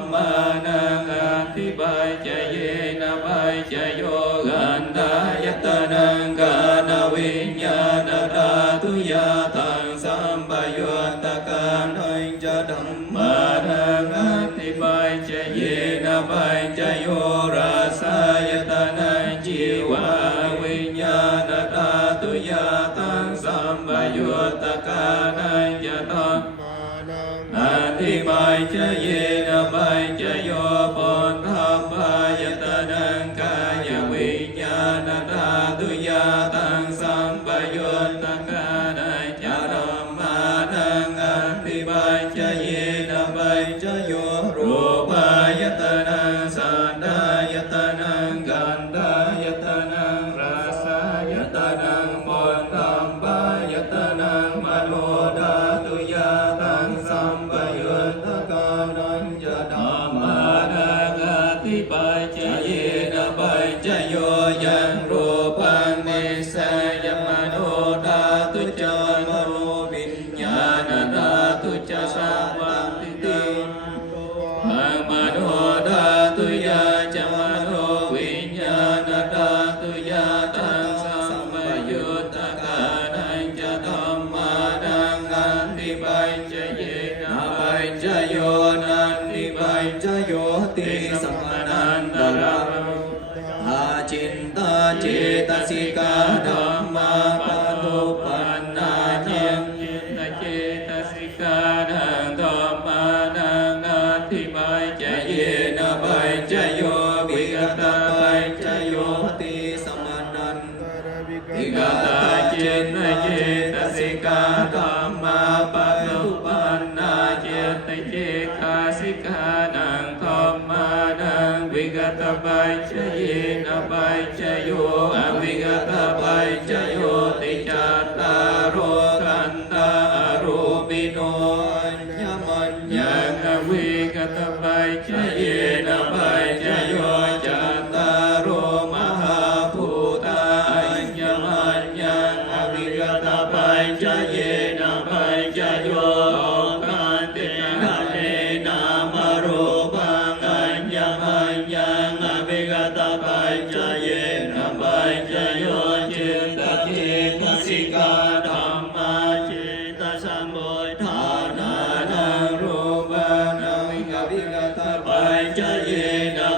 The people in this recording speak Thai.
มมานังอธิบายจเยนะบายจโยกันตายตนังกาณวิญญาณธาตุยาทังสัมปยุตตะกานัยจะธัมมานังอธิบายจเยนะบายจโยราสายตนัยจีวาวิญญาณธาตุยาทังสัมปยุตตะกานัยจะธัมอธิบายจเยนะบายจโยปุถธรรมายตนังกายวิญญาณธาตุยาตังสัมปยุตตะกานัยจะธัมมานังอธิบายจเยนะบายจโยรูปายตนังสัทธายตนังกันธายตนังรสายตนังปุถธรรมายตนังมโนธาตุยาตังสัมปยุตตะกานัยจะธัมมานังอธิบายจเยนะบายจโยยังรูปังนิสยมโนธาตุจโนวิญญาณธาตุจสัพพังติติมโนธาตุยาจมโนวิญญาณธาตุยาตังสัมปยุตตะกานัยจะธัมมานังอธิบายจเยนะบายจโยนันติบายจโยติสัมมนันตระอาจินตาเจตสิกาธัมมาปัจจุปันนาเจจินตเจตสิกานังธัมมานังอธิบายจเยนะบายจโยวิกตาบายจโยติสัมมนันวิกตาเจตเจตสิกาธัมมาปัจจุปันนาเจตเจตสิกานังธัมมานังวิกตาบายจเยนะบายจโยอวิกตาบายจโยติจัตตารโอขันธารูปิโนอัญญมัญญังอวิกตาบายจเยนะบายจโยจัตตารโอมหาภูตาอัญญมัญญังอวิกตาบายจเยนะบายจโยกันตินาเนนามารูปังอัญญมัญญังอวิกตาบายจเยนะบายจโยจิตตเจตสิกาธัมมาจิตสัมโพธานานังรูปังอวิกตาบายจเยนะ